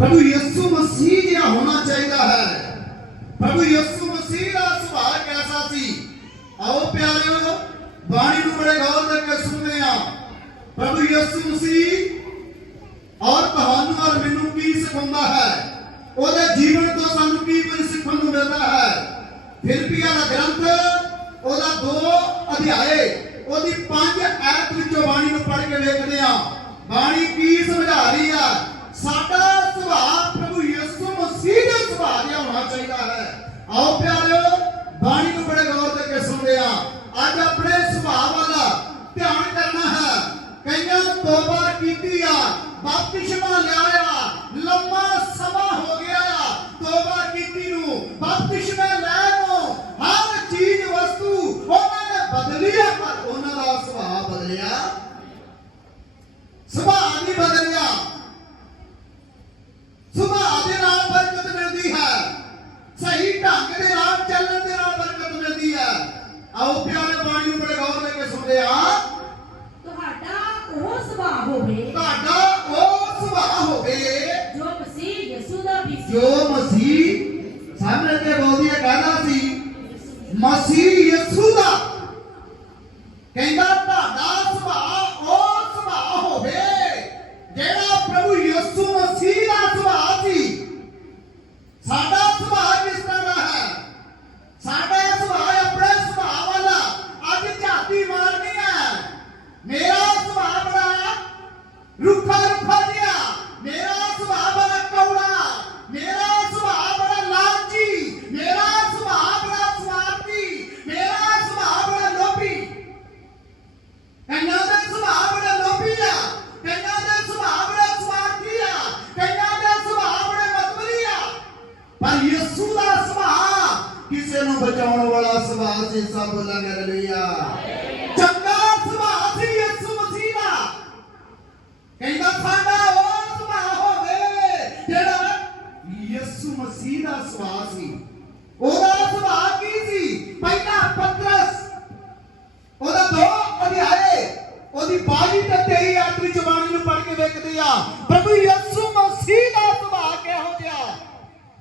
ਪ੍ਰਭੂ ਯਿਸੂ ਮਸੀਹ ਜਿਹਾ ਹੋਣਾ ਚਾਹੀਦਾ ਹੈ। ਪ੍ਰਭੂ ਯਿਸੂ ਮਸੀਹ ਦਾ ਸੁਭਾਅ ਕਿਹਦਾ ਸੀ? ਆਓ ਪਿਆਰਿਓ, ਬਾਣੀ ਨੂੰ ਬੜੇ ਗੌਰ ਕਰਕੇ ਸੁਣਦੇ ਆ ਪ੍ਰਭੂ ਯਿਸੂ ਮਸੀਹ ਔਰ ਤੁਹਾਨੂੰ ਔਰ ਮੈਨੂੰ ਕੀ ਸਿਖਾਉਂਦਾ ਹੈ? ਉਹਦੇ ਜੀਵਨ ਤੋਂ ਸਾਨੂੰ ਕੀ ਕੁਝ ਸਿੱਖਣ ਨੂੰ ਮਿਲਦਾ ਹੈ? ਫਿਲਪੀਆ ਦਾ ਗ੍ਰੰਥ, ਉਹਦਾ 2 ਅਧਿਆਏ, ਉਹਦੀ 5 ਐਤ ਵਿੱਚੋਂ ਬਾਣੀ ਨੂੰ ਪੜ੍ਹ ਕੇ ਵੇਖਦੇ ਆ ਬਾਣੀ ਕੀ ਸਮਝਾ ਰਹੀ ਆ? ਸਾਡਾ ਸੁਭਾਅ ਪ੍ਰਭੂ ਯਿਸੂ ਮਸੀਹ ਦੇ ਸੁਭਾਅ ਜਿਹਾ ਹੋਣਾ ਚਾਹੀਦਾ ਹੈ। ਆਓ ਪਿਆਰਿਓ, ਬਾਣੀ ਨੂੰ ਬੜੇ ਗੌਰ ਕਰਕੇ ਸੁਣਦੇ ਆ ਅੱਜ ਆਪਣੇ ਸੁਭਾਅ ਵੱਲ ਧਿਆਨ ਕਰਨਾ ਹੈ। ਕਈਆਂ ਤੋਬਾ ਕੀਤੀ ਆ, ਬਪਤਿਸਮਾ ਲਿਆ ਆ ਲੰਮਾ ਸਮਾਂ ਹੋ ਗਿਆ ਆ। ਤੋਬਾ ਕੀਤੀ ਨੂੰ ਬਪਤਿਸਮਾ ਲੈ ਨੂੰ ਹਰ ਚੀਜ਼, ਵਸਤੂ ਉਹਨਾਂ ਨੇ ਬਦਲੀ ਆ, ਪਰ ਉਹਨਾਂ ਦਾ ਸੁਭਾਅ ਬਦਲਿਆ।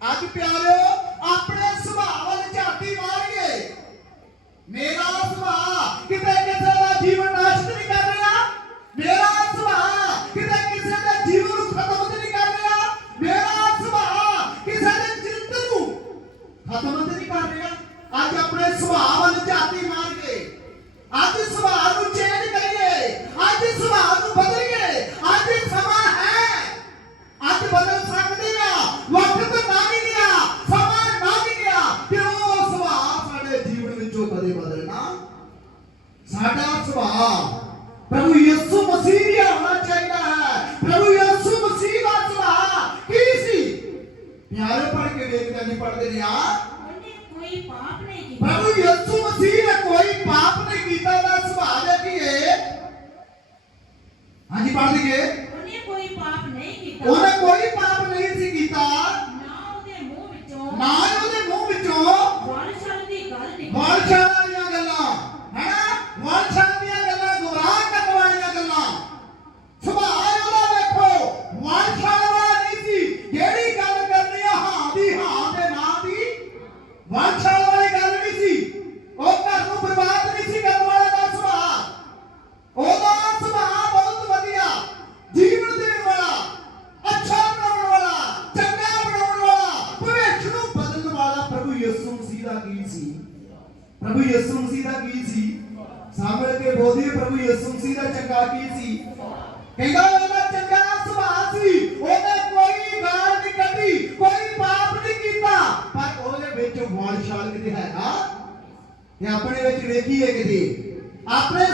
ਅੱਜ ਪਿਆਰਿਓ ਆਪਣੇ ਸੁਭਾਅ ਵੱਲ ਝਾਤੀ ਮਾਰੀਏ। ਮੇਰਾ ને આપણે વેચી વેચીએ કીધી આપણે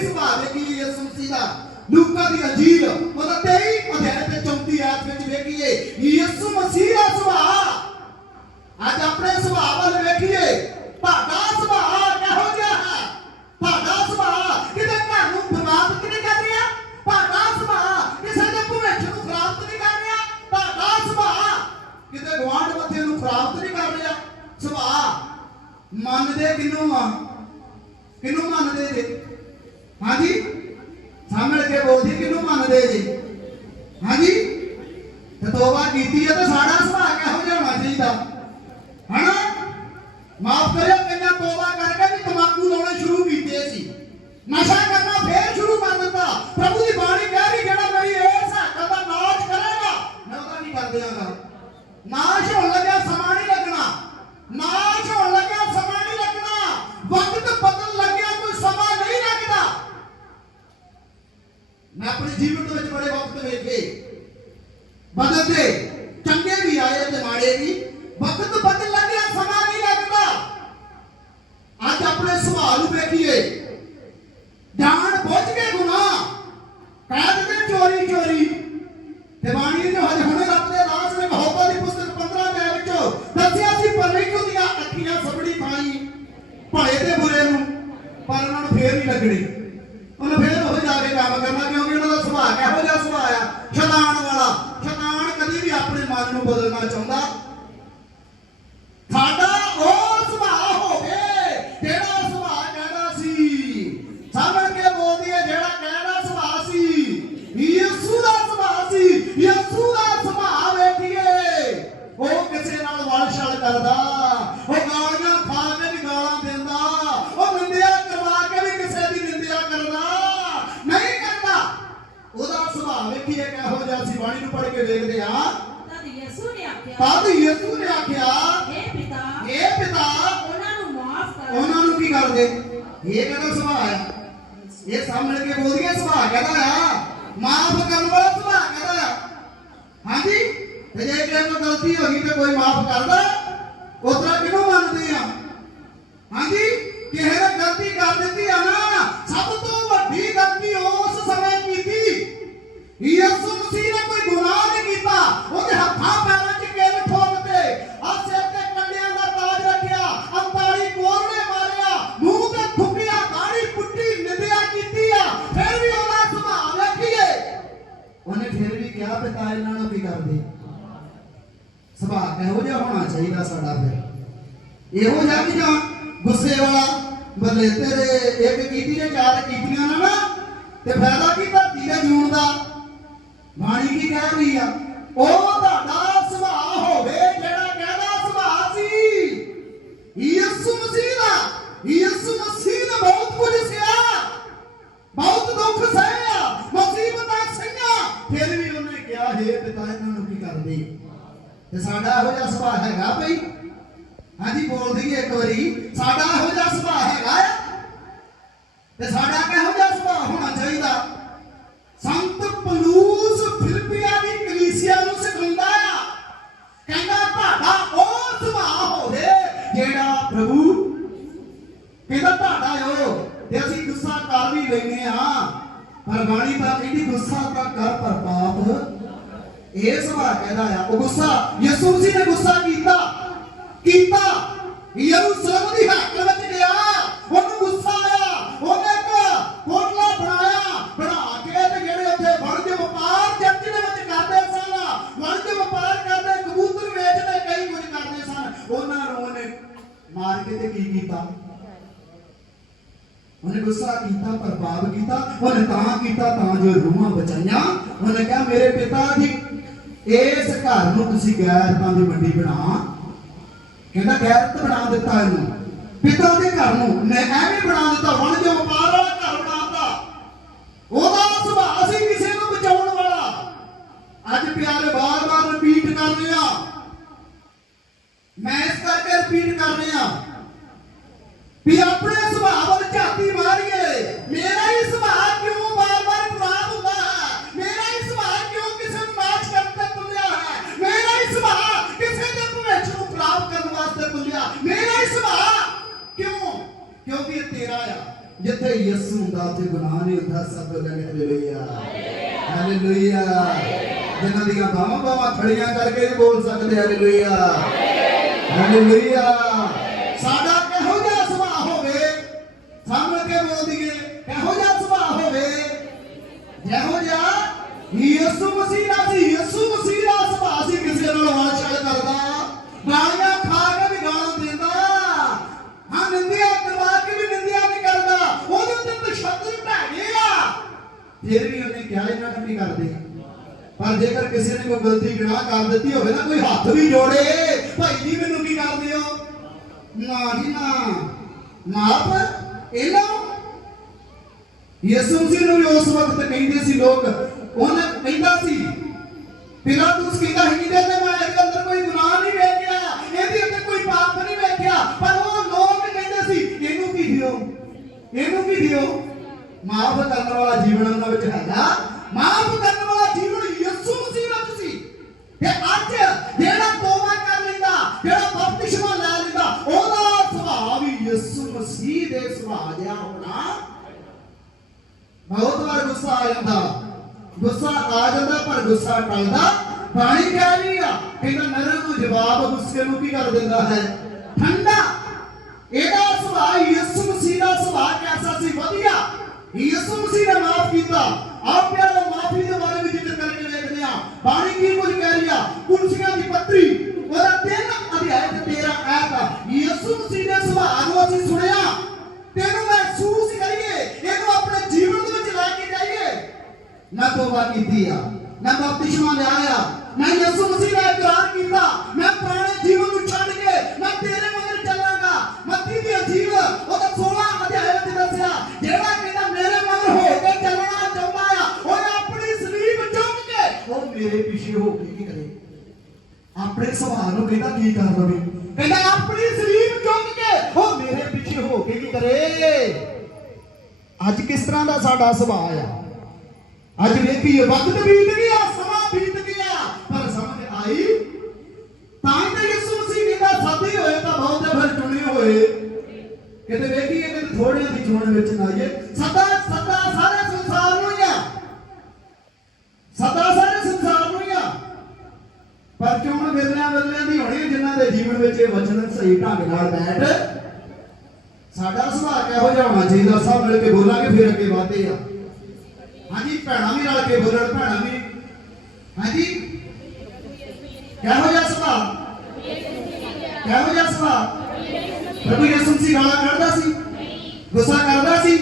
ਉਹਦਾ ਸੁਭਾਅ ਦੇਖੀਏ ਯਿਸੂ ਮਸੀਹ ਦਾ? ਲੂਕਾ ਦੀ ਅੰਜੀਲ, ਉਹਦਾ 23 ਅਧਿਆਇ ਤੇ 34 ਆਇਤ ਵਿੱਚ ਵੇਖੀਏ। ਯਿਸੂ ਮਸੀਹ ਦਾ ਸੁਭਾਅ। ਅੱਜ ਆਪਣੇ ਸੁਭਾਅ ਵੱਲ ਵੇਖੀਏ। ਤੁਹਾਡਾ ਸੁਭਾਅ ਕਿਹੋ ਜਿਹਾ ਹੈ? ਤੁਹਾਡਾ ਸੁਭਾਅ ਕਿਤੇ ਘਰ ਨੂੰ ਬਰਬਾਦ ਤਾਂ ਨਹੀਂ ਕਰ ਰਿਹਾ? ਤੁਹਾਡਾ ਸੁਭਾਅ ਕਿਸੇ ਦੇ ਭਵਿੱਖ ਨੂੰ ਖਰਾਬ ਤਾਂ ਨਹੀਂ ਕਰ ਰਿਹਾ? ਤੁਹਾਡਾ ਸੁਭਾਅ ਕਿਤੇ ਗਵਾਂਢ ਮੱਥੇ ਨੂੰ ਖਰਾਬ ਤਾਂ ਨਹੀਂ ਕਰ ਰਿਹਾ? ਸੁਭਾਅ ਮੰਨਦੇ ਕਿਨੂੰ ਆ? ਕਿਨੂੰ ਮੰਨਦੇ ਜੇ? ਹਾਂਜੀ। ਸਾਹਮਣੇ ਕੇ ਬੋਲਦੀ ਕਿਨੂੰ ਮੰਨਦੇ ਜੀ? ਹਾਂਜੀ। ਤੇ ਤੋਬਾ ਕੀਤੀ ਹੈ ਤਾਂ ਸਾਡਾ ਸੁਭਾਅ ਕਿਹੋ ਜਿਹਾ ਹੋਣਾ ਚਾਹੀਦਾ? ਹਨਾ? ਮਾਫ ਕਰਿਓ ਕਈਆਂ ਤੋਬਾ ਕਰਕੇ ਵੀ ਤਮਾਕੂ ਲਾਉਣੇ ਸ਼ੁਰੂ ਕੀਤੇ ਸੀ ਨਸ਼ਾ ਕਰਨਾ ਫੇਰ ਸ਼ੁਰੂ ਕਰ ਦਿੱਤਾ। ਪ੍ਰਭੂ ਦੀ ਬਾਣੀ ਕਹਿ ਰਹੀ, ਜਿਹੜਾ ਮੇਰੀ ਇਸ ਹੱਕ ਦਾ ਨਾਸ਼ ਕਰੇਗਾ। ਮੈਂ ਉਹਦਾ ਨਹੀਂ ਕਰ ਦਿਆਂਗਾ ਨਾਸ਼ ਹੋਣ ਲੱਗਿਆ, ਸਮਾਂ ਨਹੀਂ ਲੱਗਣਾ। ਨਾਸ਼ ਹੋਣ ਲੱਗਿਆ ਸਮਾਂ ਨਹੀਂ ਲੱਗਣਾ ਵਕਤ ਬਦਲ ਲੱਗਿਆ ਕੋਈ ਸਮਾਂ ਨਹੀਂ ਲੱਗਦਾ ਮੈਂ ਆਪਣੇ ਜੀਵਨ ਦੇ ਵਿੱਚ ਬੜੇ ਵਕਤ ਵੇਖੇ ਬਦਲਦੇ। ਚੰਗੇ ਵੀ ਆਏ ਤੇ ਮਾੜੇ ਵੀ। ਵਕਤ ਬਦਲ ਲੱਗਿਆ, ਸਮਾਂ ਨਹੀਂ ਲੱਗਦਾ। ਅੱਜ ਆਪਣੇ ਸੁਭਾਅ ਨੂੰ ਵੇਖੀਏ। ਜਾਣ ਬੁੱਝ ਕੇ ਗੁਨਾਹ। ਕਹਿ ਦਿੰਦੇ ਚੋਰੀ ਚੋਰੀ। ਤੇ ਬਾਣੀ ਨੇ ਹਜੇ ਹੁਣੇ ਰੱਬ ਦੇ ਦਾਸ ਨੇ ਮਹੋਬਾ ਦੀ ਪੁਸਤਕ 15 ਦੇ ਵਿੱਚ ਦੱਸਿਆ ਸੀ ਪਰਮੇਸ਼ਰ ਦੀਆਂ ਅੱਖੀਆਂ ਸਬੜੀ ਥਾਈ, ਭਲੇ ਤੇ ਬੁਰੇ ਨੂੰ, ਪਰ ਉਹਨਾਂ ਨੂੰ ਫੇਰ ਨਹੀਂ ਲੱਗਣੀ। ਉਹਨੇ ਫੇਰ ਉਹ ਜਾ ਕੇ ਕੰਮ ਕਰਨਾ, ਕਿਉਂਕਿ ਉਹਨਾਂ ਦਾ ਸੁਭਾਅ ਕਿਹੋ ਜਿਹਾ ਸੁਭਾਅ ਆ? ਸ਼ੈਤਾਨ ਵਾਲਾ। ਵੀ ਨੂੰ ਬਦਲਣਾ ਚਾਹੁੰਦਾ? ਸਾਡਾ ਉਹ ਸੁਭਾਅ ਹੋਵੇ ਜਿਹੜਾ ਇਹੋ ਜਿਹਾ ਕਿ ਜਾਂ ਗੁੱਸੇ ਵਾਲਾ ਬੱਲੇ ਤੇਰੇ ਇੱਕ ਕੀਤੀ ਨੇ ਚਾਰ ਕੀਤੀਆਂ ਨਾ ਨਾ ਤੇ ਫਾਇਦਾ ਕੀ ਧਰਤੀ ਦੇ ਜੂਣ ਦਾ? ਬਾਣੀ ਕੀ ਕਹਿ ਰਹੀ ਆ? ਉਹ ਤੁਹਾਡਾ ਸੁਭਾਅ ਹੋਵੇ ਜਿਹੜਾ ਕਹਿੰਦਾ ਸੁਭਾਅ ਸੀ। ਯਿਸੂ ਮਸੀਹ ਦਾ, ਯਿਸੂ ਮਸੀਹ ਨੇ ਬਹੁਤ ਕੁਝ ਸਿਆ ਬਹੁਤ ਦੁੱਖ ਸਹਿਆ, ਮੁਸੀਬਤਾਂ ਸਹਿਆ। ਫਿਰ ਵੀ ਉਹਨੇ ਕਿਹਾ, ਹੈ ਪਿਤਾ, ਇਹਨਾਂ ਨੂੰ ਕੀ ਕਰਦੇ? ਤੇ ਸਾਡਾ ਇਹੋ ਜਿਹਾ ਸੁਭਾਅ ਹੈਗਾ ਭਈ ਹਾਂਜੀ, ਬੋਲ ਦਈਏ ਇੱਕ ਵਾਰੀ। ਸਾਡਾ ਇਹੋ ਜਿਹਾ ਸੁਭਾਅ ਹੈਗਾ ਆ। ਤੇ ਸਾਡਾ ਕਿਹੋ ਜਿਹਾ ਸੁਭਾਅ ਹੋਣਾ ਚਾਹੀਦਾ? ਸੰਤ ਪਲੂਸ ਫਿਲਿਪੀਆ ਦੀ ਕਲੀਸਿਆ ਨੂੰ ਸਿਖਾਉਂਦਾ ਆ। ਕਹਿੰਦਾ, ਤੁਹਾਡਾ ਉਹ ਸੁਭਾਅ ਹੋਵੇ ਜਿਹੜਾ ਪ੍ਰਭੂ ਕਹਿੰਦਾ, ਤੁਹਾਡਾ ਉਹ ਤੇ ਅਸੀਂ ਗੁੱਸਾ ਕਰ ਵੀ ਲੈਨੇ ਆ ਪਰ ਬਾਣੀ ਤਾਂ ਕਹਿੰਦੀ, ਗੁੱਸਾ ਤਾਂ ਕਰ ਪਰ ਪਾਪ ਇਹ ਸੁਭਾਅ ਕਹਿੰਦਾ ਆ। ਉਹ ਗੁੱਸਾ, ਯਿਸੂ ਮਸੀਹ ਨੇ ਗੁੱਸਾ ਕੀਤਾ। ਕੀਤਾ। ਯਰੂਸ਼ਲਮ ਦੀ ਹਾਕਮ ਵਿੱਚ ਗਿਆ। ਉਹਨੂੰ ਗੁੱਸਾ ਆਇਆ। ਉਹਨੇ ਇੱਕ ਕੋਟਲਾ ਬਣਾਇਆ। ਬਣਾ ਕੇ ਤੇ ਜਿਹੜੇ ਉੱਥੇ ਵਣਜ ਵਪਾਰ ਚਰਚ ਦੇ ਵਿੱਚ ਕਰਦੇ ਸਨ, ਵਣਜ ਵਪਾਰ ਕਰਦੇ, ਕਬੂਤਰ ਵੇਚਦੇ, ਕਈ ਕੁਝ ਕਰਦੇ ਸਨ। ਉਹਨਾਂ ਨੂੰ ਉਹਨੇ ਮਾਰ ਕੇ ਤੇ ਕੀ ਕੀਤਾ? ਉਹਨੇ ਗੁੱਸਾ ਕੀਤਾ ਪਰ ਕੀਤਾ। ਉਹਨੇ ਤਾਂ ਕੀਤਾ ਤਾਂ ਜੋ ਰੂਹਾਂ ਬਚਾਈਆਂ। ਉਹਨੇ ਕਿਹਾ, ਮੇਰੇ ਪਿਤਾ ਜੀ, ਇਸ ਘਰ ਨੂੰ ਤੁਸੀਂ ਗੈਰਤਾਂ ਦੀ ਮੰਡੀ ਬਣਾ। ਕਹਿੰਦਾ ਗੈਰਤ ਬਣਾ ਦਿੱਤਾ ਇਹਨੂੰ। ਪਿਤਾ ਦੇ ਘਰ ਨੂੰ ਨੇ ਐਵੇਂ ਬਣਾ ਦਿੱਤਾ, ਵਣ ਜੋ ਵਪਾਰ ਵਾਲਾ ਘਰ ਬਣਾਤਾ ਉਹਦਾ ਸੁਭਾਅ ਸੀ ਕਿਸੇ ਨੂੰ ਬਚਾਉਣ ਵਾਲਾ ਅੱਜ ਪਿਆਰੇ ਬਾਰ-ਬਾਰ ਰਿਪੀਟ ਕਰ ਰਹੇ ਆ ਮੈਂ ਇਸ ਕਰਕੇ ਰਿਪੀਟ ਕਰ ਰਿਹਾ ਵੀ ਆਪਣੇ ਸੁਭਾਅ ਵੱਲ ਝਾਤੀ ਮਾਰੀਏ ਮੇਰਾ ਹੀ ਸੁਭਾਅ ਕਿਉਂ ਬਾਰ-ਬਾਰ ਖਰਾਬ ਹੁੰਦਾ ਹੈ ਮੇਰਾ ਹੀ ਸੁਭਾਅ ਕਿਉਂ ਕਿਸੇ ਨੂੰ ਨਾਸ਼ ਕਰਨ ਤੇ ਤੁਲਿਆ ਹੈ ਮੇਰਾ ਹੀ ਸੁਭਾਅ ਕਿਸੇ ਦੇ ਭਵਿੱਖ ਨੂੰ ਖਰਾਬ ਕਰਨ ਵਾਸਤੇ ਤੁਲਿਆ ਮੇਰਾ ਹੀ ਸੁਭਾਅ ਕਿਉਂ ਕਿਉਂਕਿ ਇਹ ਤੇਰਾ ਆ ਜਿੱਥੇ ਯਿਸੂ ਹੁੰਦਾ ਤੇ ਗੁਨਾਹ ਨਹੀਂ ਹੁੰਦਾ ਸਭ ਲੋਕਾਂ ਨੇ ਹਾਲੇਲੂਇਆ ਹਾਲੇਲੂਇਆ ਜਿਨ੍ਹਾਂ ਦੀਆਂ ਬਾਹਾਂ ਬਾਹਾਂ ਖੜੀਆਂ ਕਰਕੇ ਵੀ ਬੋਲ ਸਕਦੇ ਹਾਲੇਲੂਇਆ ਹਾਲੇਲੂਇਆ ਫਿਰ ਵੀ ਉਹਨੇ ਕਿਹਾ ਇਹਨਾਂ ਨਹੀਂ ਕਰਦੇ। ਪਰ ਜੇਕਰ ਕਿਸੇ ਨੇ ਕੋਈ ਗਲਤੀ ਗੁਨਾਹ ਕਰ ਦਿੱਤੀ ਹੋਵੇ ਨਾ, ਕੋਈ ਹੱਥ ਵੀ ਜੋੜੇ, ਭਾਈ ਜੀ ਮੈਨੂੰ ਕੀ ਕਰਦੇ ਹੋ? ਨਾ ਜੀ ਨਾ। ਮਾਫ ਇਹਨਾਂ ਯਿਸੂ ਮਸੀਹ ਨੂੰ ਵੀ ਉਸ ਵਕਤ ਕਹਿੰਦੇ ਸੀ ਲੋਕ ਉਹਨੇ ਕਹਿੰਦਾ ਸੀ, ਪਿਲਾਤੂਸ ਕਹਿੰਦਾ ਸੀ ਕਿ ਮੈਂ ਇਹਦੇ ਅੰਦਰ ਕੋਈ ਗੁਨਾਹ ਨਹੀਂ ਵੇਖਿਆ, ਇਹਦੇ ਅੰਦਰ ਕੋਈ ਪਾਪ ਨਹੀਂ ਵੇਖਿਆ, ਪਰ ਉਹ ਲੋਕ ਕਹਿੰਦੇ ਸੀ, ਇਹਨੂੰ ਕੀ ਦਿਓ? ਇਹਨੂੰ ਕੀ ਦਿਓ? ਮਾਫ ਕਰਨ ਵਾਲਾ ਜੀਵਨ ਉਹਨਾਂ ਵਿੱਚ ਹੈਗਾ ਮਾਫ ਕਰਨ ਵਾਲਾ ਜੀਵਨ ਯਿਸੂ ਮਸੀਹ ਵਿੱਚ ਸੀ। ਤੇ ਅੱਜ ਜਿਹੜਾ ਤੋਬਾ ਕਰ ਲੈਂਦਾ, ਜਿਹੜਾ ਬਪਤਿਸਮਾ ਲੈ ਲੈਂਦਾ, ਉਹਦਾ ਸੁਭਾਅ ਵੀ ਯਿਸੂ ਮਸੀਹ ਦੇ ਸੁਭਾਅ ਜਿਹਾ ਹੋਣਾ। ਬਹੁਤ ਵਾਰ ਗੁੱਸਾ ਆ ਜਾਂਦਾ। ਗੁੱਸਾ ਆ ਜਾਂਦਾ, ਪਰ ਗੁੱਸਾ ਟਲਦਾ। ਬਾਣੀ ਕਹਿ ਰਹੀ ਆ, ਕਹਿੰਦਾ ਨਰਮ ਨੂੰ ਜਵਾਬ ਗੁੱਸੇ ਨੂੰ ਕੀ ਕਰ ਦਿੰਦਾ ਹੈ? ਠੰਡਾ। ਇਹਦਾ ਸੁਭਾਅ ਯਿਸੂ ਮਸੀਹ ਦਾ ਸੁਭਾਅ ਕੈਸਾ ਸੀ? ਵਧੀਆ। ਯਿਸੂ ਮਸੀਹ ਨੇ ਮਾਫ ਕੀਤਾ ਆਪ ਪਿਆਰੋ ਮਾਫੀ ਦੇ ਬਾਰੇ ਵਿੱਚ ਜ਼ਿਕਰ ਕਰਕੇ ਵੇਖਦੇ ਆ ਬਾਣੀ ਕੀ ਕੁਝ ਕਹਿ ਰਹੀ ਆ ਕੁਲਸੀਆਂ ਦੀ ਪੱਤਰੀ ਉਹਦਾ ਤਿੰਨ ਅਧਿਆਇ ਤੇ 13 ਆਇਤ ਆ ਯਿਸੂ ਮਸੀਹ ਦੇ ਸੁਭਾਅ ਨੂੰ ਅਸੀਂ ਸੁਣਿਆ ਤੈਨੂੰ ਮਹਿਸੂਸ ਕਰੀਏ ਇਹਨੂੰ ਆਪਣੇ ਜੀਵਨ ਦੇ ਵਿੱਚ ਲੈ ਕੇ ਜਾਈਏ ਮੈਂ ਤੋਬਾ ਕੀਤੀ ਆ ਮੈਂ ਬਪਤਿਸਮਾ ਲਿਆ ਆ ਮੈਂ ਯਿਸੂ ਮਸੀਹ ਦਾ ਇਕਰਾਰ ਕੀਤਾ ਮੈਂ ਪੁਰਾਣੇ ਜੀਵਨ ਨੂੰ ਛੱਡ ਆਪਣੇ ਸੁਭਾਅ ਨੂੰ ਕਹਿੰਦਾ ਕੀ ਕਰ ਲਵੇ? ਕਹਿੰਦਾ, ਆਪਣੀ ਸਲੀਬ ਚੁੱਕ ਕੇ ਉਹ ਮੇਰੇ ਪਿੱਛੇ ਹੋ ਕੇ ਕੀ ਕਰੇ? ਅੱਜ ਕਿਸ ਤਰ੍ਹਾਂ ਦਾ ਸਾਡਾ ਸੁਭਾਅ ਆ? ਅੱਜ ਵੇਖੀਏ, ਵਕਤ ਬੀਤ ਗਿਆ, ਸਮਾਂ ਬੀਤ ਗਿਆ, ਪਰ ਸਮਝ ਆਈ? ਤਾਂ ਹੀ ਯਿਸੂ ਮਸੀਹ ਕਹਿੰਦਾ ਸਾਥੀ ਹੋਏ ਤਾਂ ਬਹੁਤ ਹੈ ਫਿਰ ਚੁਣੇ ਹੋਏ। ਕਿਤੇ ਵੇਖੀਏ ਕਿ ਥੋੜਿਆਂ ਦੀ ਚੋਣ ਵਿੱਚ ਨਾ ਆਈਏ ਸਦਾ ਸਦਾ ਸਾਰੇ ਸੰਸਾਰ ਨੂੰ ਆ। ਸਦਾ ਪਰ ਚੋਣ ਵੇਲਿਆਂ ਵੇਲਿਆਂ ਦੀ ਹੋਣੀ ਜਿਨ੍ਹਾਂ ਦੇ ਜੀਵਨ ਵਿੱਚ ਇਹ ਵਚਨ ਸਹੀ ਢੰਗ ਨਾਲ ਬੈਠ। ਸਾਡਾ ਸੁਭਾਅ ਕਿਹੋ ਜਿਹਾ ਹੋਣਾ ਚਾਹੀਦਾ? ਸਭ ਮਿਲ ਕੇ ਬੋਲਾਂਗੇ, ਫਿਰ ਅੱਗੇ ਵਧਦੇ ਆ। ਹਾਂਜੀ, ਭੈਣਾਂ ਵੀ ਰਲ ਕੇ ਬੋਲਣ, ਭੈਣਾਂ ਵੀ। ਹਾਂਜੀ? ਕਿਹੋ ਜਿਹਾ ਸੁਭਾਅ? ਕਿਹੋ ਜਿਹਾ ਸੁਭਾਅ? ਪ੍ਰਭੂ ਯਿਸੂ ਮਸੀਹ ਗਾਲਾਂ ਕੱਢਦਾ ਸੀ? ਗੁੱਸਾ ਕਰਦਾ ਸੀ?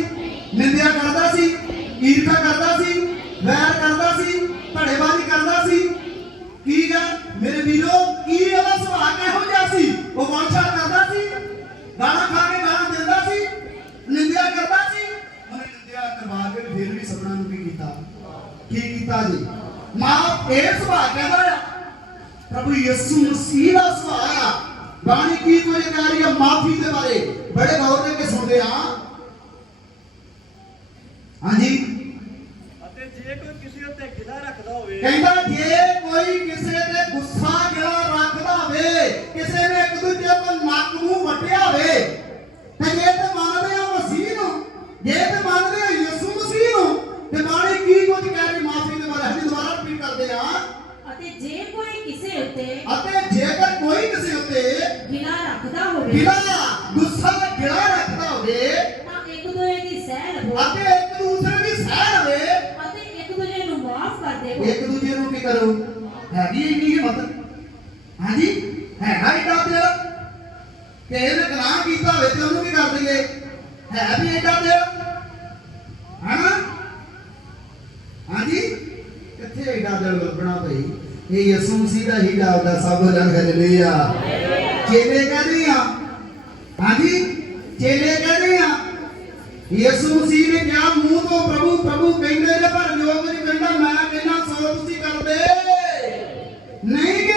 ਨਿੰਦਿਆ ਕਰਦਾ ਸੀ? ਈਰਖਾ ਕਰਦਾ ਸੀ? ਵੈਰ ਕਰਦਾ ਸੀ? ਧੜੇਬਾਜ਼ੀ ਕਰਦਾ ਸੀ? ਠੀਕ ਆ? ਮੇਰੇ ਵੀਰੋ ਕੀ ਉਹਦਾ ਸੁਭਾਅ ਕਿਹੋ ਜਿਹਾ ਸੀ? ਉਹ ਵਾਂਛਾ ਕਰਦਾ ਸੀ? ਗਾਣਾ ਖਾ ਕੇ ਗਾਣਾ ਦਿੰਦਾ ਸੀ? ਨਿੰਦਿਆ ਕਰਦਾ ਸੀ? ਉਹਨੇ ਨਿੰਦਿਆ ਕਰਵਾ ਕੇ ਫਿਰ ਵੀ ਸਪਨਾ ਨੂੰ ਕੀ ਕੀਤਾ? ਕੀ ਕੀਤਾ ਜੀ? ਮਾਂ ਇਹ ਸੁਭਾਅ ਕਹਿੰਦਾ ਆ ਪ੍ਰਭੂ ਯਿਸੂ ਮਸੀਹ ਦਾ ਸੁਭਾਅ ਆ। ਬਾਣੀ ਕੀ ਕੋਈ ਕਹਿ ਰਹੀ ਹੈ ਮਾਫੀ ਦੇ ਬਾਰੇ? ਬੜੇ ਗੌਰ ਨਾਲ ਸੁਣਦੇ ਆ। ਹਾਂਜੀ। ਅਤੇ ਜੇ ਕੋਈ ਕਿਸੇ ਉੱਤੇ ਗਿਲਾ ਰੱਖਦਾ ਹੋਵੇ ਕਹਿੰਦਾ ਜੇ ਕੈਨੇਡਾ ਦੇ ਹਾਂ? ਹਾਂਜੀ? ਕਿੱਥੇ ਹੀਡਾ ਦਿਲ ਲੱਭਣਾ ਭਈ? ਇਹ ਯਿਸੂ ਮਸੀਹ ਦਾ ਹੀਡਾ ਦਾ ਸਭ ਜਨ ਹਲੇਲੂਇਆ ਚੇਲੇ ਕਹਿੰਦੇ ਆ। ਹਾਂਜੀ? ਚੇਲੇ ਕਹਿੰਦੇ ਆ। ਯਿਸੂ ਮਸੀਹ ਨੇ ਕਿਹਾ, ਮੂੰਹ ਤੋਂ ਪ੍ਰਭੂ ਪ੍ਰਭੂ ਕਹਿੰਦੇ ਨੇ, ਪਰ ਲੋਕ ਨਹੀਂ ਕਹਿੰਦਾ, ਮੈਂ ਕਹਿੰਦਾ, ਸੌ ਤੁਸੀਂ ਕਰਦੇ। ਨਹੀਂ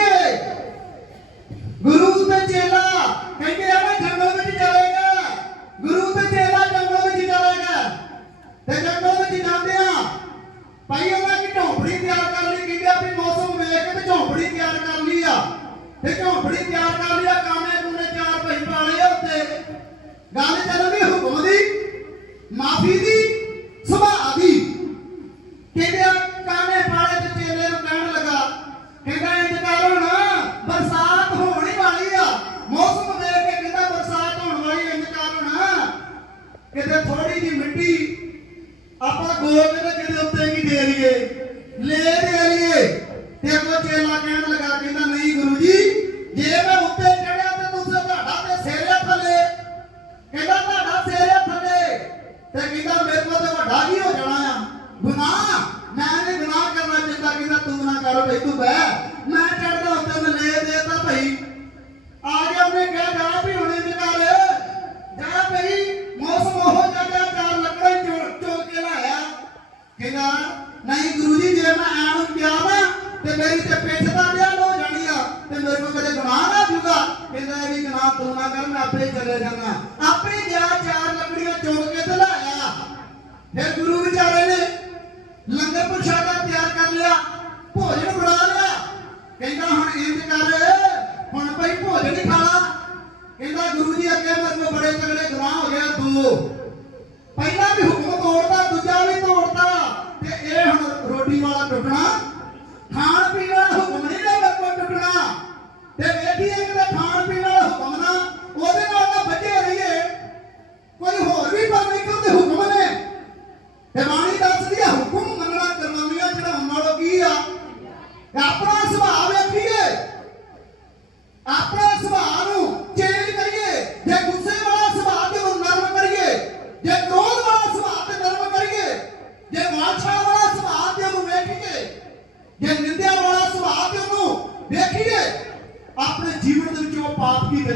ਹੁਣ ਇੰਜ ਕਰ। ਹੁਣ ਭਈ ਭੋਜਨ ਖਾਣਾ। ਕਹਿੰਦਾ ਗੁਰੂ ਜੀ ਅੱਗੇ ਮੇਰੇ ਕੋਲ ਬੜੇ ਤਗੜੇ ਗੁਨਾਹ ਹੋ ਗਿਆ ਤੂੰ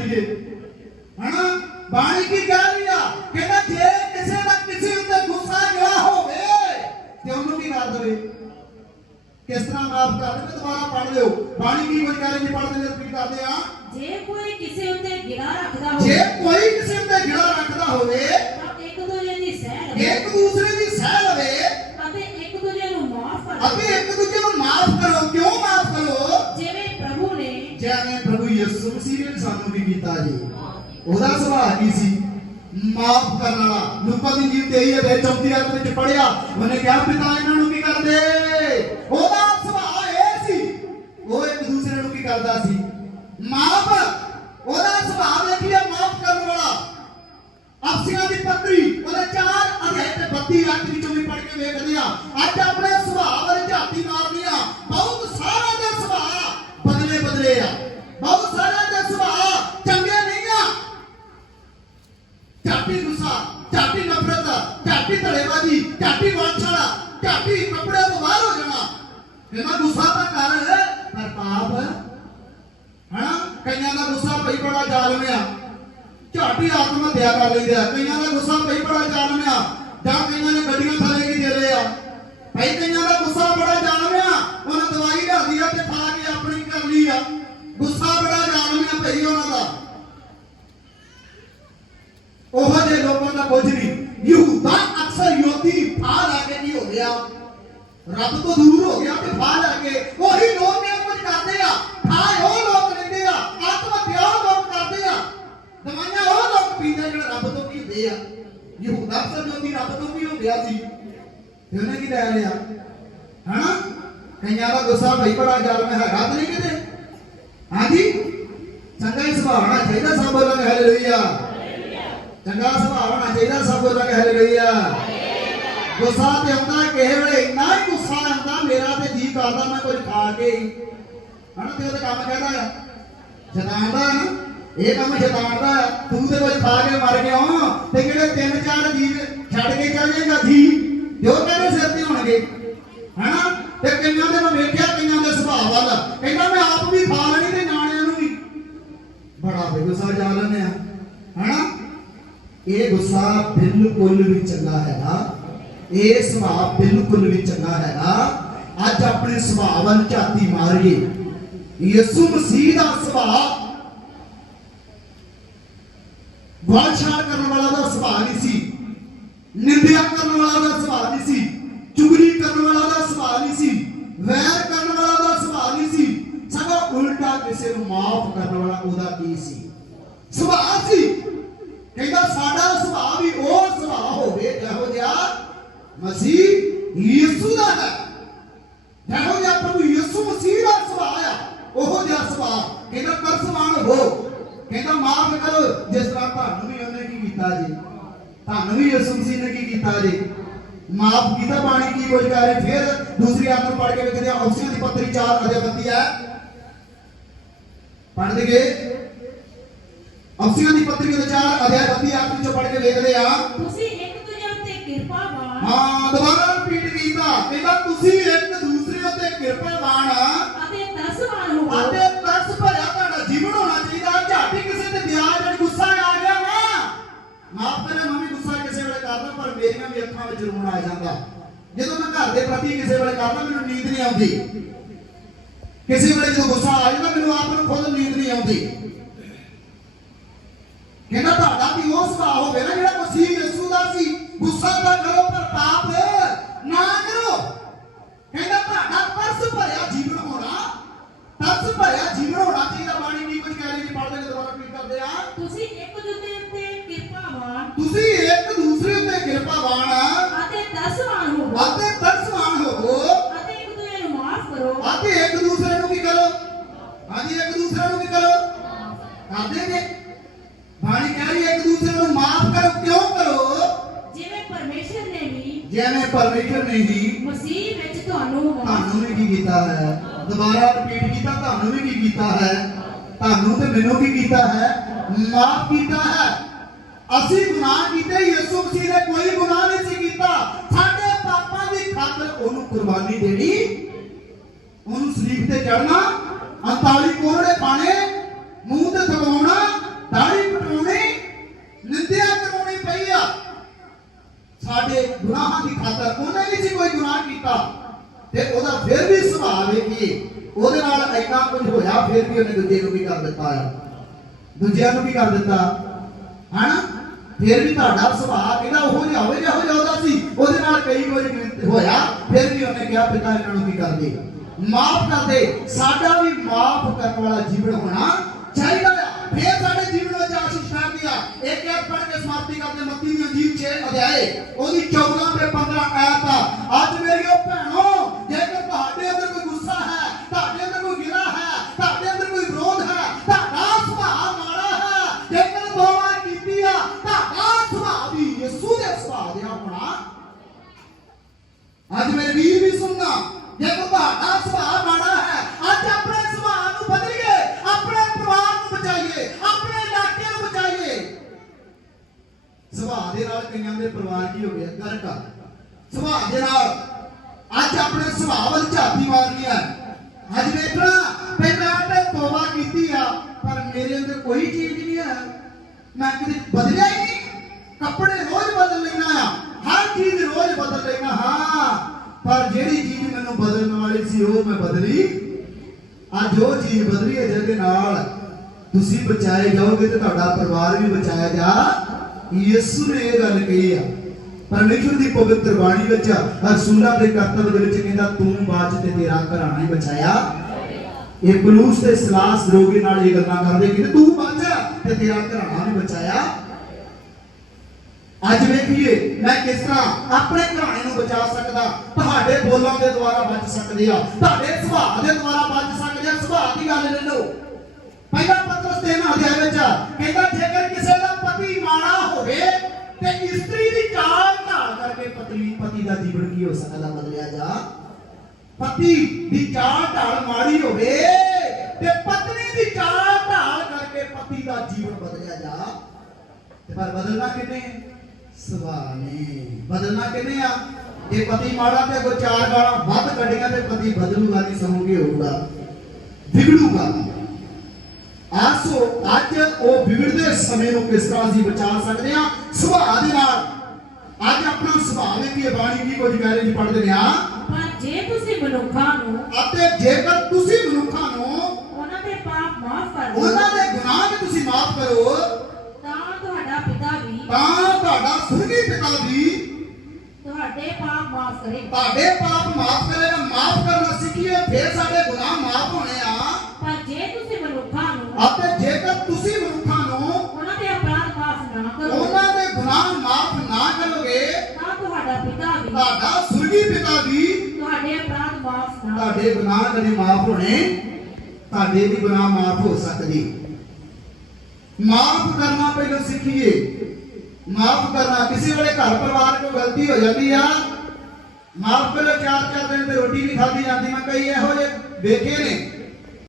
ਚਾਹੀਦੇ ਹਨਾ ਬਾਣੀ ਕੀ ਕਹਿ ਰਿਹਾ ਕਹਿੰਦਾ ਜੇ ਕਿਸੇ ਦਾ ਕਿਸੇ ਉੱਤੇ ਗੁੱਸਾ ਗਿਆ ਹੋਵੇ ਤੇ ਉਹਨੂੰ ਵੀ ਮਾਰ ਦੇਵੇ? ਕਿਸ ਤਰ੍ਹਾਂ ਮਾਫ ਕਰ ਦੇਵੇ? ਦੁਬਾਰਾ ਪੜ ਲਿਓ। ਬਾਣੀ ਕੀ ਵਿਚਾਰੇ ਨਹੀਂ ਪੜਦੇ ਜਦ ਕਰਦੇ ਆ। ਜੇ ਕੋਈ ਕਿਸੇ ਉੱਤੇ ਗਿਲਾ ਰੱਖਦਾ ਹੋਵੇ ਜੇ ਕੋਈ ਕਿਸੇ ਉੱਤੇ ਗਿਲਾ ਰੱਖਦਾ ਹੋਵੇ ਤਾਂ ਇੱਕ ਦੂਜੇ ਦੀ ਸਹਿ ਇੱਕ ਦੂਸਰੇ ਯੂਸਫ ਸੀ ਸਾਨੂੰ ਵੀ ਕੀਤਾ ਜੀ। ਉਹਦਾ ਸੁਭਾਅ ਕੀ ਸੀ? ਮਾਫ ਕਰਨ ਵਾਲਾ। ਲੁਕਾ ਦੀ ਤੇਈ ਅਤੇ ਚੌਥੀ ਰਾਤ ਵਿੱਚ ਪੜਿਆ ਉਹਨੇ ਕਿਹਾ, ਪਿਤਾ, ਇਹਨਾਂ ਨੂੰ ਕੀ ਕਰਦੇ? ਉਹਦਾ ਸੁਭਾਅ ਇਹ ਸੀ। ਉਹ ਇੱਕ ਦੂਸਰੇ ਨੂੰ ਕੀ ਕਰਦਾ ਸੀ? ਮਾਫ। ਉਹਦਾ ਸੁਭਾਅ ਦੇਖੀਏ ਮਾਫ ਕਰਨ ਵਾਲਾ। ਆਪਸੀਆਂ ਦੀ ਪੱਤਰੀ ਤੇ ਉਹਨੇ ਕੀ ਲੈ ਲਿਆ? ਹਨਾ ਕਈਆਂ ਦਾ ਗੁੱਸਾ ਭਈ ਬੜਾ ਜ਼ਾਲਮ ਹੈਗਾ ਤੇ ਨਹੀਂ ਕਿਤੇ? ਹਾਂਜੀ? ਚੰਗਾ ਹੀ ਸੁਭਾਅ ਹੋਣਾ ਚਾਹੀਦਾ ਸਭ ਬੋਲਾਂਗੇ ਹਾਲੇਲੂਇਆ ਚੰਗਾ ਸੁਭਾਅ ਹੋਣਾ ਚਾਹੀਦਾ ਸਭ ਬੋਲਾਂਗੇ ਹਾਲੇਲੂਇਆ ਗੁੱਸਾ ਤੇ ਆਉਂਦਾ ਕਿਸੇ ਵੇਲੇ, ਇੰਨਾ ਹੀ ਗੁੱਸਾ ਆਉਂਦਾ, ਮੇਰਾ ਤੇ ਜੀ ਕਰਦਾ ਮੈਂ ਕੁਝ ਖਾ ਕੇ। ਹੀ ਤੇ ਉਹਦਾ ਕੰਮ ਕਹਿੰਦਾ ਆ। ਸ਼ੈਤਾਨ ਦਾ ਨਾ ਇਹ ਕੰਮ ਸ਼ੈਤਾਨ ਦਾ ਤੂੰ ਤੇ ਕੁਝ ਖਾ ਕੇ ਮਰ ਗਿਆ ਤੇ ਕਿਹੜੇ ਤਿੰਨ ਚਾਰ ਜੀਵ ਛੱਡ ਕੇ ਚੱਲ ਜਾਏਗਾ, ਜੀ? ਜੋ ਕਹਿੰਦੇ ਸਿਰ ਤੇ ਹੋਣਗੇ। ਹਨਾ? ਤੇ ਕਈਆਂ ਦੇ ਮੈਂ ਵੇਖਿਆ ਕਈਆਂ ਦੇ ਸੁਭਾਅ ਵੱਲ। ਕਹਿੰਦਾ, ਮੈਂ ਆਪ ਵੀ ਖਾ ਲੈਣੀ ਤੇ ਨਿਆਣਿਆਂ ਨੂੰ ਵੀ। ਬੜਾ ਬੇਗੁੱਸਾ ਜਾ ਲੈਂਦੇ ਆ। ਹਨਾ? ਇਹ ਗੁੱਸਾ ਬਿਲਕੁਲ ਵੀ ਚੰਗਾ ਹੈਗਾ। ਇਹ ਸੁਭਾਅ ਬਿਲਕੁਲ ਵੀ ਚੰਗਾ ਹੈਗਾ। ਅੱਜ ਆਪਣੇ ਸੁਭਾਅ ਵੱਲ ਝਾਤੀ ਮਾਰੀਏ। ਯਿਸੂ ਮਸੀਹ ਦਾ ਸੁਭਾਅ ਵਾਲਸ਼ਾਰ ਕਰਨ ਵਾਲਾ ਦਾ ਸੁਭਾਅ ਨਹੀਂ ਸੀ। ਨਿੰਦਿਆ ਕਰਨ ਵਾਲਾ ਦਾ ਸੁਭਾਅ ਨਹੀਂ ਸੀ, ਚੁਗਲੀ ਕਰਨ ਵਾਲਾ ਦਾ ਸੁਭਾਅ ਨਹੀਂ ਸੀ, ਵੈਰ ਕਰਨ ਵਾਲਾ ਦਾ ਸੁਭਾਅ ਨਹੀਂ ਸੀ, ਸਗੋਂ ਉਲਟਾ ਕਿਸੇ ਨੂੰ ਮਾਫ ਕਰਨ ਵਾਲਾ ਉਹਦਾ ਕੀ ਸੀ? ਸੁਭਾਅ ਸੀ। ਕਹਿੰਦਾ, ਸਾਡਾ ਸੁਭਾਅ ਵੀ ਉਹ ਸੁਭਾਅ ਹੋਵੇ, ਜਿਹੋ ਜਿਹਾ ਮਸੀਹ ਯਿਸੂ ਦਾ ਹੈ। ਜਿਹੋ ਜਿਹਾ ਪ੍ਰਭੂ ਯਿਸੂ ਮਸੀਹ ਦਾ ਸੁਭਾਅ ਆ, ਉਹ ਜਿਹਾ ਸੁਭਾਅ। ਕਹਿੰਦਾ ਤਰਸਵਾਨ ਹੋ। ਕਹਿੰਦਾ, ਮਾਫ ਕਰੋ, ਜਿਸ ਤਰ੍ਹਾਂ ਤੁਹਾਨੂੰ ਵੀ ਉਹਨੇ ਕੀ ਕੀਤਾ ਜੀ? ਤੁਹਾਨੂੰ ਵੀ ਯਿਸੂ ਮਸੀਹ ਨੇ ਕੀ ਕੀਤਾ ਜੀ। ਮਾਫ ਕੀਤਾ ਬਾਣੀ ਕੀ ਕੁਝ ਕਰ ਰਹੇ ਫਿਰ ਦੂਸਰੀ ਆਇਤ ਨੂੰ ਪੜ੍ਹ ਕੇ ਵੇਖਦੇ ਆ ਅਫਸੀਆਂ ਦੀ ਪੱਤਰੀ 4 ਅਧਿਆਇ ਬੱਤੀ ਹੈ। ਪੜ੍ਹ ਦੇਗੇ ਅਫਸੀਆਂ ਦੀ ਪੱਤਰੀ ਦੇ 4 ਅਧਿਆਇ ਬੱਤੀ ਆਇਤ ਵਿੱਚੋਂ ਪੜ੍ਹ ਕੇ ਵੇਖਦੇ ਆ ਤੁਸੀਂ ਇੱਕ ਦੂਜੇ ਉੱਤੇ ਕਿਰਪਾਵਾਨ ਹਾਂ ਦੁਬਾਰਾ ਰਿਪੀਟ ਕੀਤਾ। ਕਹਿੰਦਾ ਤੁਸੀਂ ਇੱਕ ਦੂਸਰੇ ਉੱਤੇ ਕਿਰਪਾਵਾਨ ਅਤੇ ਤਰਸਵਾਨ ਹੋਵੋ। ਅਤੇ ਤਰਸ ਭਰਿਆ ਤੁਹਾਡਾ ਜੀਵਨ ਹੋਣਾ ਚਾਹੀਦਾ। ਝਾਟੀ ਕਿਸੇ ਤੇ ਵਿਆਜ ਜਾਂ ਗੁੱਸਾ ਆ ਗਿਆ ਨਾ। ਮਾਫ ਕਰੇ ਮੰਮੀ ਪਰ ਮੇਰੀਆਂ ਵੀ ਅੱਖਾਂ ਵਿੱਚ ਰੋਣ ਆ ਜਾਂਦਾ। ਜਦੋਂ ਮੈਂ ਘਰ ਦੇ ਪ੍ਰਤੀ ਕਿਸੇ ਵੇਲੇ ਕਰਦਾ, ਮੈਨੂੰ ਨੀਂਦ ਨਹੀਂ ਆਉਂਦੀ। ਕਿਸੇ ਵੇਲੇ ਜਦੋਂ ਗੁੱਸਾ ਆ ਜਾਂਦਾ, ਮੈਨੂੰ ਆਪ ਨੂੰ ਖੁਦ ਨੀਂਦ ਨਹੀਂ ਆਉਂਦੀ। ਕਹਿੰਦਾ, ਤੁਹਾਡਾ ਵੀ ਉਹ ਸੁਭਾਅ ਹੋਵੇ ਨਾ ਜਿਹੜਾ ਮਸੀਹ ਯਿਸੂ ਦਾ ਸੀ। ਗੁੱਸਾ ਤਾਂ ਕਰੋ, ਪਰ ਪਾਪ ਨਾ ਕਰੋ। ਕਹਿੰਦਾ, ਤੁਹਾਡਾ ਤਰਸ ਭਰਿਆ ਜੀਵਨ ਹੋਣਾ, ਤਰਸ ਭਰਿਆ ਜੀਵਨ ਹੋਣਾ ਜਿਵੇਂ ਪਰਮੇਸ਼ਰ ਨੇ ਹੀ ਮਸੀਹ ਵਿੱਚ ਤੁਹਾਨੂੰ ਤੁਹਾਨੂੰ ਵੀ ਕੀ ਕੀਤਾ ਹੈ? ਦੁਬਾਰਾ ਰਿਪੀਟ ਕੀਤਾ ਤੁਹਾਨੂੰ ਵੀ ਕੀ ਕੀਤਾ ਹੈ? ਤੁਹਾਨੂੰ ਤੇ ਮੈਨੂੰ ਕੀ ਕੀਤਾ ਹੈ? ਮਾਫ ਕੀਤਾ ਹੈ। ਅਸੀਂ ਗੁਨਾਹ ਕੀਤੇ ਯਿਸੂ ਮਸੀਹ ਨੇ ਕੋਈ ਗੁਨਾਹ ਨਹੀਂ ਸੀ ਕੀਤਾ। ਸਾਡੇ ਪਾਪਾਂ ਦੀ ਖਾਤਰ ਉਹਨੂੰ ਕੁਰਬਾਨੀ ਦੇਣੀ। ਉਹਨੂੰ ਸਲੀਬ ਤੇ ਚੜਨਾ 39 ਕੋਰੜੇ ਪਾਣੇ ਸਾਡੇ ਗੁਨਾਹਾਂ ਦੀ ਖਾਤਰ ਉਹਨੇ ਨਹੀਂ ਸੀ ਕੋਈ ਗੁਨਾਹ ਕੀਤਾ, ਤੇ ਉਹਦਾ ਫਿਰ ਵੀ ਸੁਭਾਅ ਵੇਖੀਏ ਉਹਦੇ ਨਾਲ ਇੰਨਾ ਕੁਝ ਹੋਇਆ, ਫਿਰ ਵੀ ਉਹਨੇ ਦੂਜੇ ਨੂੰ ਵੀ ਕਰ ਦਿੱਤਾ ਆ। ਦੂਜਿਆਂ ਨੂੰ ਵੀ ਕਰ ਦਿੱਤਾ। ਹਨਾ? ਫਿਰ ਵੀ ਤੁਹਾਡਾ ਸੁਭਾਅ ਕਿਹੜਾ ਉਹ ਜਿਹਾ ਹੋਵੇ ਜਿਹਾ ਉਹਦਾ ਸੀ, ਉਹਦੇ ਨਾਲ ਕਈ ਕੁਝ ਹੋਇਆ, ਫਿਰ ਵੀ ਉਹਨੇ ਕਿਹਾ ਪਿਤਾ ਇਹਨਾਂ ਨੂੰ ਕੀ ਕਰਦੇ ਮਾਫ ਕਰਦੇ ਸਾਡਾ ਵੀ ਮਾਫ ਕਰਨ ਵਾਲਾ ਜੀਵਨ ਹੋਣਾ ਚਾਹੀਦਾ ਆ। ਫਿਰ ਸਾਡੇ ਆ ਇੱਕ ਇੱਕ ਪੜ੍ਹ ਕੇ ਸਮਾਪਤੀ ਕਰਦੇ ਮੱਤੀ ਦੀ ਅੰਜੀਲ 6 ਅਧਿਆਏ, ਉਹਦੀ 14 ਤੇ 15 ਆਇਤ ਆ। ਅੱਜ ਮੇਰੀਓ ਭੈਣੋ, ਜੇਕਰ ਤੁਹਾਡੇ ਅੰਦਰ ਕੋਈ ਗੁੱਸਾ ਹੈ, ਤੁਹਾਡੇ ਅੰਦਰ ਕੋਈ ਗਿਲਾ ਹੈ, ਤੁਹਾਡੇ ਅੰਦਰ ਕੋਈ ਵਿਰੋਧ ਹੈ, ਤੁਹਾਡਾ ਸੁਭਾਅ ਮਾੜਾ ਹੈ, ਜੇਕਰ ਦੁਆ ਕੀਤੀ ਆ, ਤੁਹਾਡਾ ਸੁਭਾਅ ਵੀ ਯਿਸੂ ਦੇ ਸੁਭਾਅ ਦੇ ਹੋਣਾ ਅੱਜ ਮੇਰੇ ਵੀਰ ਵੀ ਸੁਣਨਾ। ਜੇਕਰ ਤੁਹਾਡਾ ਸੁਭਾਅ ਮਾੜਾ ਹੈ ਅੱਜ ਆਪਣੇ ਸੁਭਾਅ ਨੂੰ ਬਦਲੀਏ ਆਪਣੇ ਪਰਿਵਾਰ ਨੂੰ ਬਚਾਈਏ ਆਪਣੇ ਇਲਾਕੇ ਨੂੰ ਬਚਾਈਏ ਸੁਭਾਅ ਦੇ ਨਾਲ ਕਈਆਂ ਦੇ ਪਰਿਵਾਰ ਕੀ ਹੋ ਗਿਆ? ਗਰਕਾ ਸੁਭਾਅ ਦੇ ਨਾਲ ਅੱਜ ਆਪਣੇ ਸੁਭਾਅ ਵੱਲ ਝਾਤੀ ਮਾਰਨੀ ਹੈ। ਅੱਜ ਵੇਖਣਾ ਵੀ ਤੇ ਤੋਬਾ ਕੀਤੀ ਆ, ਪਰ ਮੇਰੇ ਅੰਦਰ ਕੋਈ ਚੀਜ਼ ਨਹੀਂ ਹੈ। ਮੈਂ ਕਦੇ ਬਦਲਿਆ ਹੀ ਨਹੀਂ। ਕੱਪੜੇ ਰੋਜ਼ ਬਦਲ ਲੈਣਾ ਆ ਹਰ ਚੀਜ਼ ਰੋਜ਼ ਬਦਲ ਲੈਣਾ ਹਾਂ। ਪਰ ਜਿਹੜੀ ਚੀਜ਼ ਮੈਨੂੰ ਬਦਲਣ ਵਾਲੀ ਸੀ, ਉਹ ਮੈਂ ਬਦਲੀ। ਅੱਜ ਉਹ ਚੀਜ਼ ਬਦਲੀ ਹੈ ਜਿਹਦੇ ਨਾਲ ਤੁਸੀਂ ਬਚਾਏ ਜਾਓਗੇ ਤੇ ਤੁਹਾਡਾ ਪਰਿਵਾਰ ਵੀ ਬਚਾਇਆ ਜਾ ਯਿਸੂ ਨੇ ਇਹ ਗੱਲ ਕਹੀ ਆ ਪਰਮੇਸ਼ਵਰ ਦੀ ਪਵਿੱਤਰ ਬਾਣੀ ਵਿੱਚ ਰਸੂਲਾਂ ਦੇ ਕਰਤੱਵ ਦੇ ਵਿੱਚ ਕਹਿੰਦਾ ਤੂੰ ਬਾਅਦ ਤੇ ਤੇਰਾ ਘਰਾਣਾ ਹੀ ਬਚਾਇਆ ਇਹ ਬਲੂਸ ਤੇ ਸਲਾਸ ਰੋਗੀ ਨਾਲ ਇਹ ਗੱਲਾਂ ਕਰਦੇ ਕਿ ਤੂੰ ਬਚ ਤੇ ਤੇਰਾ ਘਰਾਣਾ ਵੀ ਬਚਾਇਆ ਅੱਜ ਵੇਖੀਏ ਮੈਂ ਕਿਸ ਤਰ੍ਹਾਂ ਆਪਣੇ ਘਰਾਣੇ ਨੂੰ ਬਚਾ ਸਕਦਾ ਤੁਹਾਡੇ ਬੋਲਾਂ ਦੇ ਦੁਆਰਾ ਬਚ ਸਕਦੇ ਆ ਤੁਹਾਡੇ ਸੁਭਾਅ ਦੇ ਦੁਆਰਾ ਬਚ ਸਕਦੇ ਆ ਸੁਭਾਅ ਦੀ ਗੱਲ ਲੈ ਲਓ ਪਹਿਲਾ ਪੱਤਰਸ ਦੇ ਅਧਿਆਇ ਵਿੱਚ ਕਹਿੰਦਾ ਜੇਕਰ ਕਿਸੇ ਦਾ ਪਤੀ ਮਾੜਾ ਹੋਵੇ ਤੇ ਇਸਤਰੀ ਦੀ ਚਾਲ ਢਾਲ ਕਰਕੇ ਪਤੀ ਪਤੀ ਦਾ ਜੀਵਨ ਕੀ ਹੋ ਸਕਦਾ ਬਦਲਿਆ ਜਾ। ਪਤੀ ਦੀ ਚਾਲ ਢਾਲ ਮਾੜੀ ਹੋਵੇ ਤੇ ਪਤਨੀ ਦੀ ਚਾਲ ਢਾਲ ਕਰਕੇ ਪਤੀ ਦਾ ਜੀਵਨ ਬਦਲਿਆ ਜਾ। ਤੇ ਪਰ ਬਦਲਣਾ ਕਿਨੇ ਸੁਭਾਅ ਬਦਲਣਾ ਕਿਨੇ ਆ? ਜੇ ਪਤੀ ਮਾੜਾ ਤੇ ਕੋ ਚਾਰ ਗਾਲਾਂ ਵੱਧ ਕੱਢੀਆਂ ਤੇ ਪਤੀ ਬਦਲੂਗਾ ਨਹੀਂ ਸਮੂਗੇ ਹੋਊਗਾ ਵਿਗੜੂਗਾ। ਆਸੋ ਅੱਜ ਉਹ ਵਿਗੜਦੇ ਸਮੇਂ ਨੂੰ ਕਿਸ ਤਰ੍ਹਾਂ ਅਸੀਂ ਬਚਾ ਸਕਦੇ ਹਾਂ? ਸੁਭਾਅ ਦੇ ਨਾਲ। ਅੱਜ ਆਪਣਾ ਸੁਭਾਅ ਵਿੱਚ ਕੀ ਬਾਣੀ ਕੀ ਕੁਝ ਕਹਿ ਰਹੀ ਪੜ੍ਹਦੇ ਹਾਂ? ਪਰ ਜੇ ਤੁਸੀਂ ਮਨੁੱਖਾਂ ਨੂੰ ਅਤੇ ਜੇਕਰ ਤੁਸੀਂ ਮਨੁੱਖਾਂ ਨੂੰ ਉਹਨਾਂ ਦੇ ਪਾਪ ਮਾਫ ਕਰ ਉਹਨਾਂ ਦੇ ਗੁਨਾਹ ਵੀ ਤੁਸੀਂ ਮਾਫ ਕਰੋ ਤਾਂ ਤੁਹਾਡਾ ਪਿਤਾ ਵੀ ਤਾਂ ਤੁਹਾਡਾ ਸੁਰਗੀ ਪਿਤਾ ਵੀ ਤੁਹਾਡੇ ਪਾਪ ਮਾਫ ਕਰੇਗਾ ਤੁਹਾਡੇ ਪਾਪ ਮਾਫ ਕਰੇਗਾ। ਮਾਫ ਕਰਨਾ ਸਿੱਖੀਏ ਫਿਰ ਸਾਡੇ ਗੁਨਾਹ ਮਾਫ ਹੋਣੇ ਤੁਹਾਡਾ ਸੁਰਗੀ ਪਿਤਾ ਵੀ ਤੁਹਾਡੇ ਅਪਰਾਧ ਮਾਫ ਨਾ ਤੁਹਾਡੇ ਗੁਨਾਹ ਕਦੇ ਮਾਫ ਹੋਣੇ? ਤੁਹਾਡੇ ਵੀ ਗੁਨਾਹ ਮਾਫ ਹੋ ਸਕਦੇ। ਮਾਫ ਕਰਨਾ ਪਹਿਲਾਂ ਸਿੱਖੀਏ। ਮਾਫ ਕਰਨਾ ਕਿਸੇ ਵੇਲੇ ਘਰ ਪਰਿਵਾਰ ਕੋਈ ਗਲਤੀ ਹੋ ਜਾਂਦੀ ਆ। ਮਾਫ ਕਰੋ ਚਾਰ ਚਾਰ ਦਿਨ ਤੇ ਰੋਟੀ ਨਹੀਂ ਖਾਧੀ ਜਾਂਦੀ ਮੈਂ ਕਈ ਇਹੋ ਜਿਹੇ ਵੇਖੇ ਨੇ।